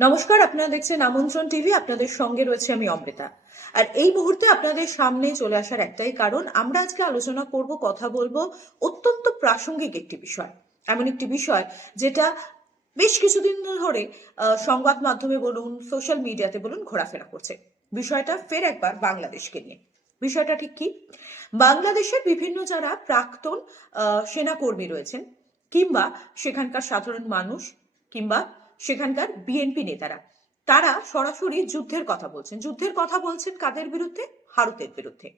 নমস্কার, আপনারা দেখছেন আমন্ত্রণ টিভি, আপনাদের সঙ্গে রয়েছে আমি অমৃতা। আর এই মুহূর্তে আপনাদের সামনে চলে আসার একটাই কারণ, আমরা আজকে আলোচনা করব, কথা বলব অত্যন্ত প্রাসঙ্গিক একটি বিষয়। এমন একটি বিষয় যেটা বেশ কিছুদিন ধরে সংবাদ মাধ্যমে বলুন, সোশ্যাল মিডিয়াতে বলুন, ঘোরাফেরা করছে। বিষয়টা ফের একবার বাংলাদেশকে নিয়ে। বিষয়টা ঠিক কি? বাংলাদেশের বিভিন্ন যারা প্রাক্তন সেনাকর্মী রয়েছেন, কিংবা সেখানকার সাধারণ মানুষ, কিংবা সেখানকার বিএনপি নেতারা। তারা সরাসরি যুদ্ধের কথা বলছেন। যুদ্ধের কথা বলছেন কাদের বিরুদ্ধে? ভারতের বিরুদ্ধে।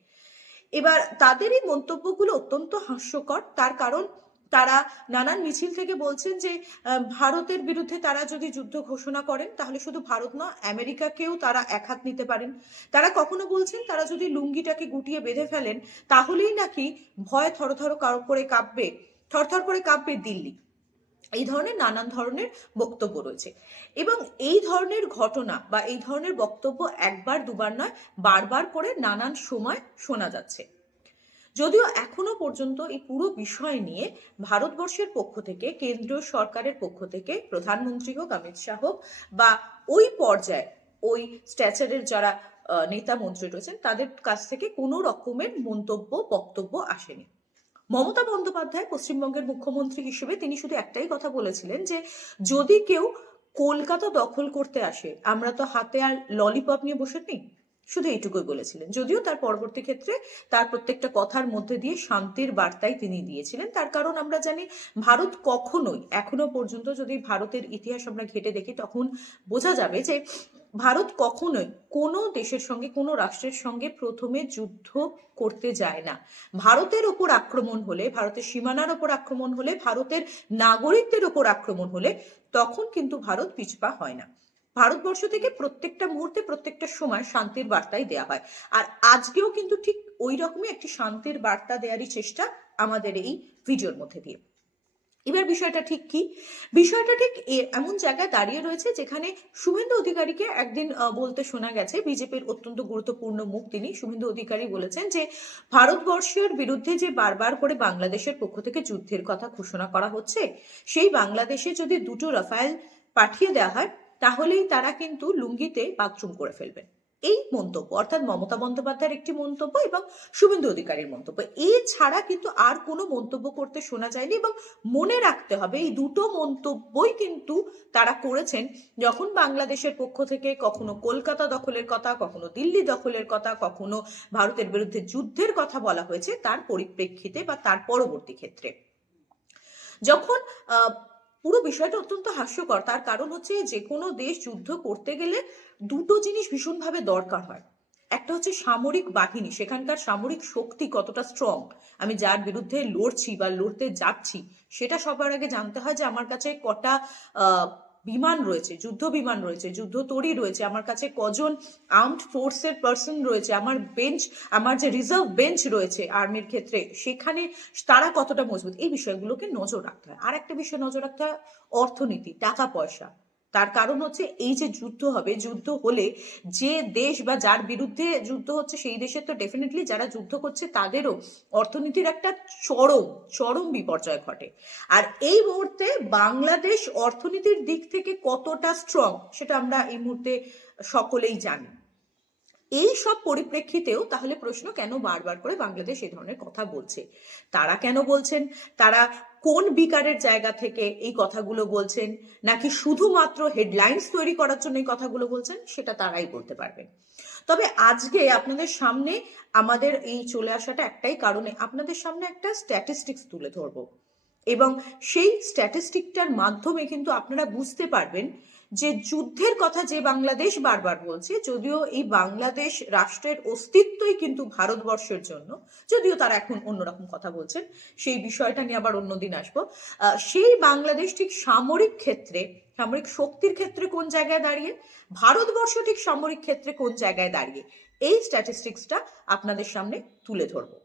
এবার তাদের এই মন্তব্যগুলো অত্যন্ত হাস্যকর। তার কারণ, তারা নানান মিছিল থেকে বলছেন যে ভারতের বিরুদ্ধে তারা যদি যুদ্ধ ঘোষণা করেন, তাহলে শুধু ভারত না আমেরিকাকেও তারা একহাত নিতে পারেন। তারা কখনো বলছেন, তারা যদি লুঙ্গিটাকে গুটিয়ে বেঁধে ফেলেন, তাহলেই নাকি ভয় থরথর করে কাঁপবে, থরথর করে কাঁপবে দিল্লি। এই ধরনের নানান ধরনের বক্তব্য রয়েছে। এবং এই ধরনের ঘটনা বা এই ধরনের বক্তব্য একবার, দুবার নয়, বারবার করে নানান সময় শোনা যাচ্ছে। যদিও এখনও পর্যন্ত এই পুরো বিষয় নিয়ে ভারতবর্ষের পক্ষ থেকে, কেন্দ্রীয় সরকারের পক্ষ থেকে, প্রধানমন্ত্রী হোক, অমিত শাহ হোক, বা ওই পর্যায়ে ওই স্ট্যাচারের যারা নেতা মন্ত্রী রয়েছেন, তাদের কাছ থেকে কোনো রকমের মন্তব্য, বক্তব্য আসেনি। মমতা বন্দ্যোপাধ্যায় পশ্চিমবঙ্গের মুখ্যমন্ত্রী হিসেবে তিনি শুধু একটাই কথা বলেছিলেন যে, যদি কেউ কলকাতা দখল করতে আসে, আমরা তো হাতে আর ললিপপ নিয়ে বসে নেই। শুধু এইটুকুই বলেছিলেন। যদিও তার পরবর্তী ক্ষেত্রে তার প্রত্যেকটা কথার মধ্যে দিয়ে শান্তির বার্তাই তিনি দিয়েছিলেন। তার কারণ আমরা জানি, ভারত কখনোই, এখনও পর্যন্ত যদি ভারতের ইতিহাস আমরা ঘেটে দেখি, তখন বোঝা যাবে যে ভারত কখনোই কোনো দেশের সঙ্গে, কোনো রাষ্ট্রের সঙ্গে প্রথমে যুদ্ধ করতে যায় না। ভারতের ওপর আক্রমণ হলে, ভারতের সীমানার ওপর আক্রমণ হলে, ভারতের নাগরিকদের ওপর আক্রমণ হলে, তখন কিন্তু ভারত পিছপা হয় না। ভারতবর্ষ থেকে প্রত্যেকটা মুহূর্তে, প্রত্যেকটা সময় শান্তির বার্তাই দেওয়া হয়। আর আজকেও কিন্তু ঠিক ওই রকমই একটি শান্তির বার্তা দেওয়ারই চেষ্টা আমাদের এই ভিডিওর মধ্যে দিয়ে। এবার বিষয়টা ঠিক কি? বিষয়টা ঠিক এমন জায়গায় দাঁড়িয়ে রয়েছে যেখানে শুভেন্দু অধিকারীকে একদিন বলতে শোনা গেছে, বিজেপির অত্যন্ত গুরুত্বপূর্ণ মুখ তিনি শুভেন্দু অধিকারী বলেছেন যে ভারতবর্ষের বিরুদ্ধে যে বারবার করে বাংলাদেশের পক্ষ থেকে যুদ্ধের কথা ঘোষণা করা হচ্ছে, সেই বাংলাদেশে যদি দুটো রাফায়েল পাঠিয়ে দেওয়া হয় তাহলেই তারা কিন্তু লুঙ্গিতে বাথরুম করে ফেলবেন এই মন্তব্য, অর্থাৎ মমতা বন্দ্যোপাধ্যায়ের একটি মন্তব্য এবং শুভেন্দু অধিকারীর মন্তব্য, এছাড়া কিন্তু আর কোনো মন্তব্য করতে শোনা যায়নি এবং মনে রাখতে হবে, এই দুটো মন্তব্যই কিন্তু তারা করেছেন যখন বাংলাদেশের পক্ষ থেকে কখনো কলকাতা দখলের কথা, কখনো দিল্লি দখলের কথা, কখনো ভারতের বিরুদ্ধে যুদ্ধের কথা বলা হয়েছে তার পরিপ্রেক্ষিতে বা তার পরবর্তী ক্ষেত্রে। যখন পুরো বিষয়টা অত্যন্ত হাস্যকর। তার কারণ হচ্ছে যে কোনো দেশ যুদ্ধ করতে গেলে দুটো জিনিস ভীষণভাবে দরকার হয়। একটা হচ্ছে সামরিক বাহিনী, সেখানকার সামরিক শক্তি কতটা স্ট্রং আমি যার বিরুদ্ধে লড়ছি বা লড়তে যাচ্ছি, সেটা সবার আগে জানতে হয় যে আমার কাছে কটা বিমান রয়েছে, যুদ্ধ বিমান রয়েছে, যুদ্ধ তরি রয়েছে, আমার কাছে কজন আর্মড ফোর্সের পার্সন রয়েছে, আমার বেঞ্চ আমার যে রিজার্ভ বেঞ্চ রয়েছে আর্মির ক্ষেত্রে, সেখানে তারা কতটা মজবুত? এই বিষয়গুলোকে নজর রাখতে হয়। আর একটা বিষয় নজর রাখতে হয়, অর্থনীতি টাকা পয়সা তার কারণ হচ্ছে এই যে যুদ্ধ হবে, যুদ্ধ হলে যে দেশ বা যার বিরুদ্ধে যুদ্ধ হচ্ছে সেই দেশের তো ডেফিনেটলি যারা যুদ্ধ করছে তাদেরও অর্থনীতির একটা চরম চরম বিপর্যয় ঘটে। আর এই মুহূর্তে বাংলাদেশ অর্থনীতির দিক থেকে কতটা স্ট্রং সেটা আমরা এই মুহূর্তে সকলেই জানি। এই সব পরিপ্রেক্ষিতেও তাহলে প্রশ্ন কেন বারবার করে বাংলাদেশ এই ধরনের কথা বলছে? তারা কেন বলছেন? তারা কোন বিকারের জায়গা থেকে এই কথাগুলো বলছেন? নাকি শুধুমাত্র হেডলাইন্স তৈরি করার জন্য এই কথাগুলো বলছেন? সেটা তারাই বলতে পারবেন। তবে আজকে আপনাদের সামনে আমাদের এই চলে আসাটা একটাই কারণে আপনাদের সামনে একটা স্ট্যাটিস্টিক্স তুলে ধরবো। এবং সেই স্ট্যাটিস্টিকটার মাধ্যমে কিন্তু আপনারা বুঝতে পারবেন যে যুদ্ধের কথা যে বাংলাদেশ বারবার বলছে, যদিও এই বাংলাদেশ রাষ্ট্রের অস্তিত্বই কিন্তু ভারতবর্ষের জন্য, যদিও তারা এখন অন্যরকম কথা বলছেন, সেই বিষয়টা নিয়ে আবার অন্যদিন আসব। সেই বাংলাদেশ ঠিক সামরিক ক্ষেত্রে, সামরিক শক্তির ক্ষেত্রে কোন জায়গায় দাঁড়িয়ে, ভারতবর্ষ ঠিক সামরিক ক্ষেত্রে কোন জায়গায় দাঁড়িয়ে, এই স্ট্যাটিস্টিক্সটা আপনাদের সামনে তুলে ধরবো।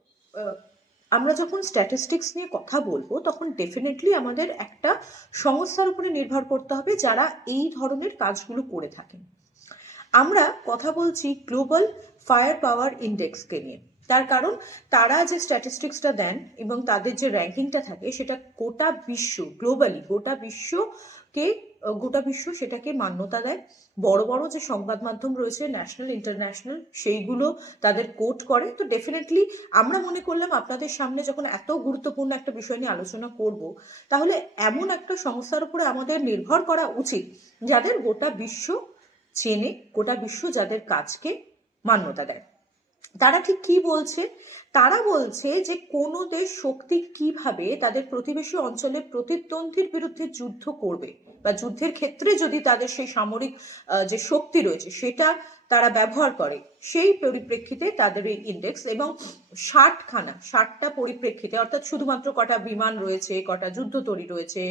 আমরা যখন স্ট্যাটিস্টিক্স নিয়ে কথা বলব, তখন ডেফিনেটলি আমাদের একটা সংস্থার উপরে নির্ভর করতে হবে যারা এই ধরনের কাজগুলো করে থাকেন। আমরা কথা বলছি গ্লোবাল ফায়ার পাওয়ার ইন্ডেক্সকে নিয়ে। তার কারণ, তারা যে স্ট্যাটিস্টিক্সটা দেন এবং তাদের যে র্যাঙ্কিংটা থাকে, সেটা গোটা বিশ্ব গ্লোবালি গোটা বিশ্বকে গোটা বিশ্ব সেটাকে মান্যতা দেয়। বড় বড় যে সংবাদ মাধ্যম রয়েছে, ন্যাশনাল, ইন্টারন্যাশনাল, সেইগুলো তাদের কোট করে। তো ডেফিনেটলি আমরা মনে করলাম আপনাদের সামনে যখন এত গুরুত্বপূর্ণ একটা বিষয় নিয়ে আলোচনা করব, তাহলে এমন একটা সংস্থার উপরে আমাদের নির্ভর করা উচিত, যাদের গোটা বিশ্ব চেনে, গোটা বিশ্ব যাদের কাজকে মান্যতা দেয়। তারা ঠিক কি বলছে? তারা বলছে যে কোনো দেশ শক্তি কীভাবে তাদের প্রতিবেশী অঞ্চলের প্রতিদ্বন্দ্বীর বিরুদ্ধে যুদ্ধ করবে? বা যুদ্ধের ক্ষেত্রে যদি তাদের সেই সামরিক যে শক্তি রয়েছে সেটা তারা ব্যবহার করে, সেই পরিপ্রেক্ষিতে তাদের এই ইন্ডেক্স এবং ষাটখানা, ষাটটা পরিপ্রেক্ষিতে অর্থাৎ শুধুমাত্র কটা বিমান রয়েছে, কটা যুদ্ধ তরী রয়েছে,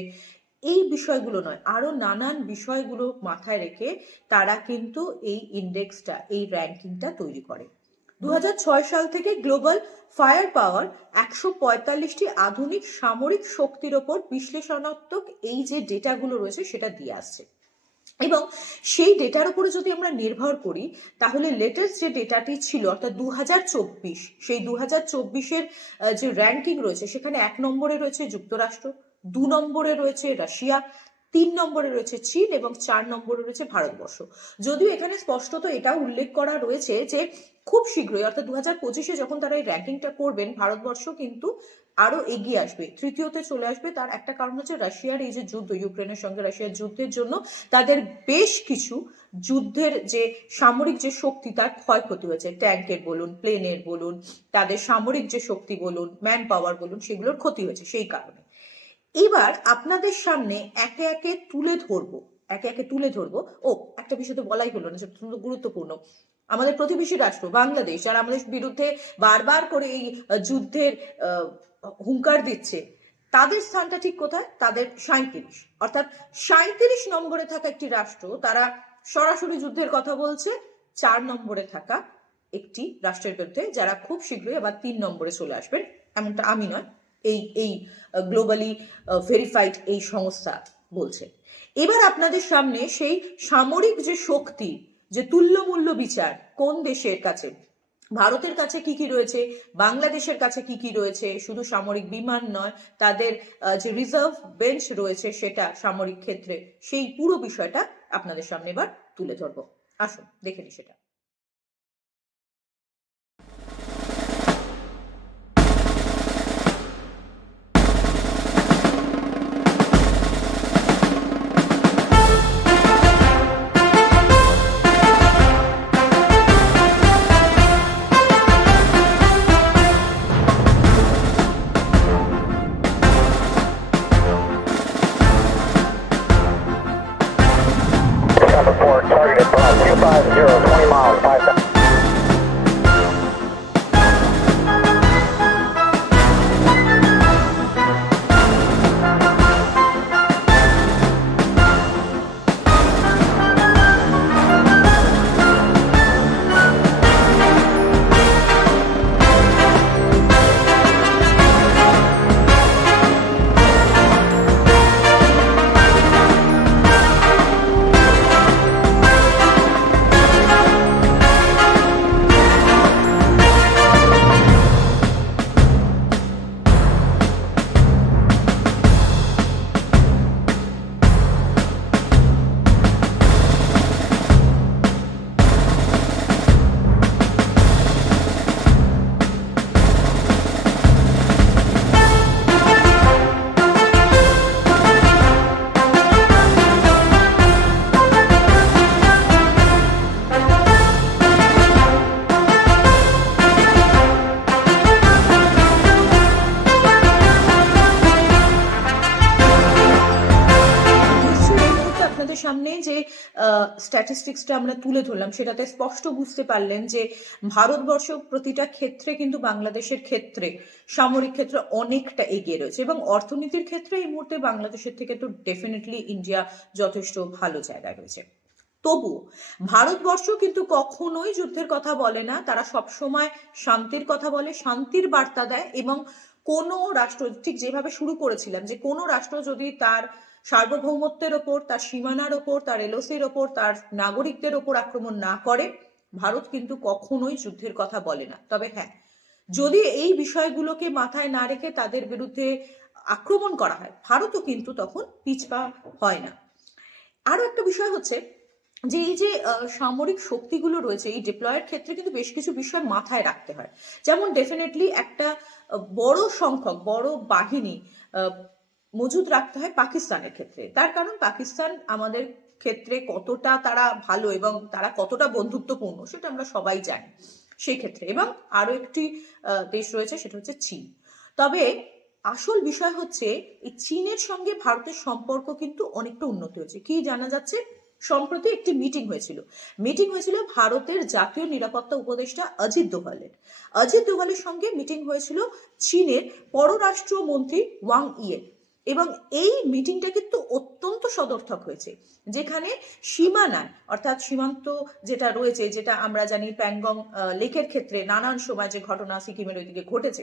এই বিষয়গুলো নয় আরও নানান বিষয়গুলো মাথায় রেখে তারা কিন্তু এই ইন্ডেক্সটা এই র্যাঙ্কিংটা তৈরি করে। দু হাজার ছয় সাল থেকে গ্লোবাল ফায়ার পাওয়ার একশো পঁয়তাল্লিশটি আধুনিক সামরিক শক্তির ওপর বিশ্লেষণাত্মক এই যে ডেটাগুলো রয়েছে সেটা দিয়ে আসছে। এবং সেই ডেটার উপরে যদি আমরা নির্ভর করি, তাহলে লেটেস্ট যে ডেটাটি ছিল, অর্থাৎ দু সেই দু হাজার যে র্যাঙ্কিং রয়েছে, সেখানে এক নম্বরে রয়েছে যুক্তরাষ্ট্র, দু নম্বরে রয়েছে রাশিয়া, তিন নম্বরে রয়েছে চীন এবং চার নম্বরে রয়েছে ভারতবর্ষ। যদিও এখানে স্পষ্টত এটাও উল্লেখ করা রয়েছে যে খুব শীঘ্রই, অর্থাৎ দু হাজার যখন তারা এই র্যাঙ্কিংটা করবেন, ভারতবর্ষ কিন্তু আরও এগিয়ে আসবে। তৃতীয়তে চলে আসবে তার একটা কারণ হচ্ছে রাশিয়ার এই যে যুদ্ধ, ইউক্রেনের সঙ্গে রাশিয়ার যুদ্ধের জন্য তাদের বেশ কিছু যুদ্ধের যে সামরিক যে শক্তি তার ক্ষয়ক্ষতি হয়েছে, ট্যাঙ্কের বলুন, প্লেনের বলুন, তাদের সামরিক যে শক্তি বলুন ম্যান পাওয়ার বলুন, সেগুলোর ক্ষতি হয়েছে সেই কারণে। এবার আপনাদের সামনে একে একে তুলে ধরবো, একে একে তুলে ধরবো। ও, একটা বিষয় তো বলাই হলো না, সেটা গুরুত্বপূর্ণ। আমাদের প্রতিবেশী রাষ্ট্র, বাংলাদেশ, যারা আমাদের বিরুদ্ধে বারবার করে এই যুদ্ধের হুঙ্কার দিচ্ছে, তাদের স্থানটা ঠিক কোথায়? তাদের সাঁত্রিশ অর্থাৎ সাঁত্রিশ নম্বরে থাকা একটি রাষ্ট্র, তারা সরাসরি যুদ্ধের কথা বলছে, চার নম্বরে থাকা একটি রাষ্ট্রের বিরুদ্ধে, যারা খুব শীঘ্রই আবার তিন নম্বরে চলে আসবেন, এমনটা আমি নয়, এই এই গ্লোবালি ভেরিফাইড এই সংস্থা বলছে। এবার আপনাদের সামনে সেই সামরিক যে শক্তি যে তুল্যমূল্য বিচার কোন দেশের কাছে? ভারতের কাছে কি কি রয়েছে? বাংলাদেশের কাছে কি কি রয়েছে? শুধু সামরিক বিমান নয়, তাদের যে রিজার্ভ বেঞ্চ রয়েছে সেটা সামরিক ক্ষেত্রে, সেই পুরো বিষয়টা আপনাদের সামনে এবার তুলে ধরবো। আসুন, দেখে নি সেটা। 5, 0, 20 miles, 5,000. স্ট্যাটিস্টিক্সটা আমরা তুলে ধরলাম, সেটাতে স্পষ্ট বুঝতে পারলেন যে ভারতবর্ষ প্রতিটা ক্ষেত্রে কিন্তু বাংলাদেশের ক্ষেত্রে সামরিক ক্ষেত্রে অনেকটা এগিয়ে রয়েছে এবং অর্থনীতির ক্ষেত্রে এই মুহূর্তে বাংলাদেশের থেকে তো ডেফিনেটলি ইন্ডিয়া যথেষ্ট ভালো জায়গায় রয়েছে। তবু ভারতবর্ষ কিন্তু কখনোই যুদ্ধের কথা বলে না, তারা সবসময় শান্তির কথা বলে, শান্তির বার্তা দেয় এবং কোনো রাষ্ট্র, ঠিক যেভাবে শুরু করেছিলাম যে কোনো রাষ্ট্র যদি তার সার্বভৌমত্বের ওপর, তার সীমানার ওপর, তার এলওসির ওপর, তার নাগরিকদের ওপর আক্রমণ না করে ভারত কিন্তু কখনোই যুদ্ধের কথা বলে না। তবে হ্যাঁ যদি এই বিষয়গুলোকে মাথায় না রেখে তাদের বিরুদ্ধে আক্রমণ করা হয়, ভারতও কিন্তু তখন পিছপা হয় না। আরও একটা বিষয় হচ্ছে যে এই যে সামরিক শক্তিগুলো রয়েছে, এই ডিপ্লয়ের ক্ষেত্রে কিন্তু বেশ কিছু বিষয় মাথায় রাখতে হয়। যেমন ডেফিনেটলি একটা বড় সংখ্যক, বড় বাহিনী মজুদ রাখতে হয় পাকিস্তানের ক্ষেত্রে। তার কারণ পাকিস্তান আমাদের ক্ষেত্রে কতটা তারা ভালো এবং তারা কতটা বন্ধুত্বপূর্ণ সেটা আমরা সবাই জানি সেই ক্ষেত্রে। এবং আরও একটি দেশ রয়েছে সেটা হচ্ছে চীন। তবে আসল বিষয় হচ্ছে এই চীনের সঙ্গে ভারতের সম্পর্ক কিন্তু অনেকটা উন্নতি হয়েছে। কি জানা যাচ্ছে? সম্প্রতি একটি মিটিং হয়েছিল। মিটিং হয়েছিল ভারতের জাতীয় নিরাপত্তা উপদেষ্টা অজিত দোভালের। অজিত দোভালের সঙ্গে মিটিং হয়েছিল চীনের পররাষ্ট্রমন্ত্রী ওয়াং ইয়ের এবং এই মিটিংটা কিন্তু অত্যন্ত সদর্থক হয়েছে। যেখানে সীমানায়, অর্থাৎ সীমান্ত যেটা রয়েছে, যেটা আমরা জানি প্যাংগং লেকের ক্ষেত্রে নানান সময় যে ঘটনা সিকিমের ওইদিকে ঘটেছে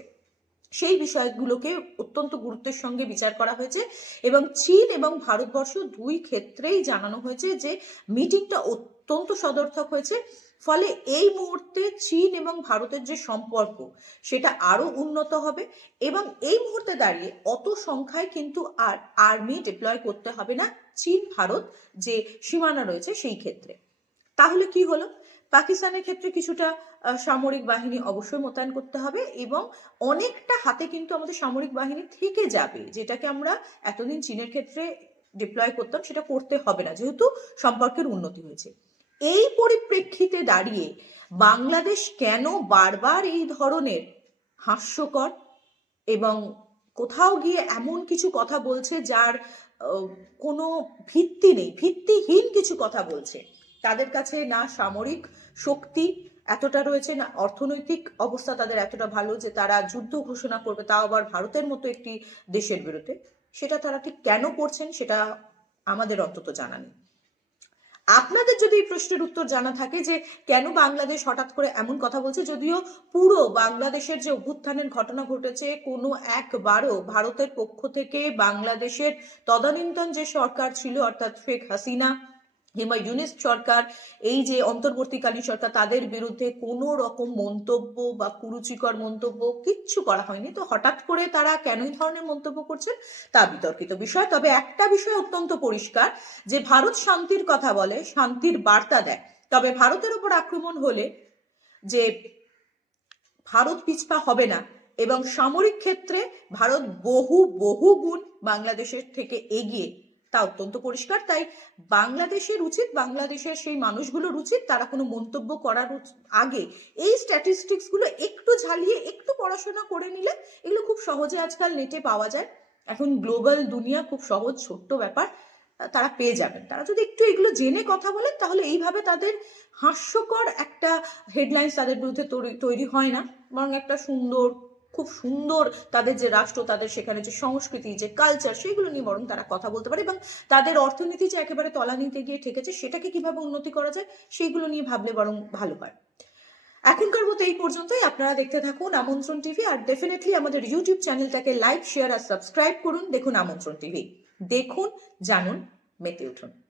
সেই বিষয়গুলোকে অত্যন্ত গুরুত্বের সঙ্গে বিচার করা হয়েছে এবং চীন এবং ভারতবর্ষ দুই ক্ষেত্রেই জানানো হয়েছে যে মিটিংটা অত্যন্ত সদর্থক হয়েছে। ফলে এই মুহূর্তে চীন এবং ভারতের যে সম্পর্ক, সেটা আরও উন্নত হবে এবং এই মুহূর্তে দাঁড়িয়ে অত সংখ্যায় কিন্তু আর আর্মি ডিপ্লয় করতে হবে না চীন ভারত যে সীমানা রয়েছে সেই ক্ষেত্রে। তাহলে কি হলো? পাকিস্তানের ক্ষেত্রে কিছুটা সামরিক বাহিনী অবশ্যই মোতায়েন করতে হবে এবং অনেকটা হাতে কিন্তু আমাদের সামরিক বাহিনী থেকে যাবে, যেটাকে আমরা এতদিন চীনের ক্ষেত্রে ডিপ্লয় করতাম, সেটা করতে হবে না, যেহেতু সম্পর্কের উন্নতি হয়েছে। এই পরিপ্রেক্ষিতে দাঁড়িয়ে বাংলাদেশ কেন বারবার এই ধরনের হাস্যকর এবং কোথাও গিয়ে এমন কিছু কথা বলছে যার কোনো ভিত্তি নেই, ভিত্তিহীন কিছু কথা বলছে? তাদের কাছে না সামরিক শক্তি এতটা রয়েছে না, অর্থনৈতিক অবস্থা তাদের এতটা ভালো যে তারা যুদ্ধ ঘোষণা করবে, তাও আবার ভারতের মতো একটি দেশের বিরুদ্ধে। সেটা তারা ঠিক কেন করছেন সেটা আমাদের অন্তত জানা নেই। আপনাদের যদি এই প্রশ্নের উত্তর জানা থাকে যে কেন বাংলাদেশ হঠাৎ করে এমন কথা বলছে, যদিও পুরো বাংলাদেশের যে অভ্যুত্থানের ঘটনা ঘটেছে, কোনো একবারও ভারতের পক্ষ থেকে বাংলাদেশের তদানীন্তন যে সরকার ছিল, অর্থাৎ শেখ হাসিনা কিংবা ইউনিস্ট সরকার, এই যে অন্তর্বর্তীকালীন সরকার, তাদের বিরুদ্ধে কোনো রকম মন্তব্য বা কুরুচিকর মন্তব্য কিচ্ছু করা হয়নি। তো হঠাৎ করে তারা কেন এই ধরনের মন্তব্য করছেন? তা বিতর্কিত বিষয়। তবে একটা বিষয় অত্যন্ত পরিষ্কার, যে ভারত শান্তির কথা বলে, শান্তির বার্তা দেয়। তবে ভারতের উপর আক্রমণ হলে যে ভারত পিছপা হবে না এবং সামরিক ক্ষেত্রে ভারত বহু বহু গুণ বাংলাদেশের থেকে এগিয়ে তা অত্যন্ত পরিষ্কার। তাই বাংলাদেশের উচিত, বাংলাদেশের সেই মানুষগুলোর উচিত তারা কোনো মন্তব্য করার আগে এই স্ট্যাটিস্টিক্সগুলো একটু ঝালিয়ে, একটু পড়াশোনা করে নিলে এগুলো খুব সহজে আজকাল নেটে পাওয়া যায়। এখন গ্লোবাল দুনিয়া খুব সহজ, ছোট্ট ব্যাপার তারা পেয়ে যাবেন। তারা যদি একটু এগুলো জেনে কথা বলেন তাহলে এইভাবে তাদের হাস্যকর একটা হেডলাইন্স তাদের বিরুদ্ধে তৈরি হয় না। বরং একটা সুন্দর খুব সুন্দর তাদের যে রাষ্ট্র, তাদের সেখানে যে সংস্কৃতি, যে কালচার সেগুলো নিয়ে বরং তারা কথা বলতে পারে এবং তাদের অর্থনীতি যে একেবারে তলানিতে গিয়ে ঠেকেছে, সেটাকে কীভাবে উন্নতি করা যায় সেইগুলো নিয়ে ভাবলে বরং ভালো হয়। এখনকার মতো এই পর্যন্তই। আপনারা দেখতে থাকুন আমন্ত্রণ টিভি আর ডেফিনেটলি আমাদের ইউটিউব চ্যানেলটাকে লাইক শেয়ার আর সাবস্ক্রাইব করুন। দেখুন আমন্ত্রণ টিভি। দেখুন, জানুন, মেতে উঠুন।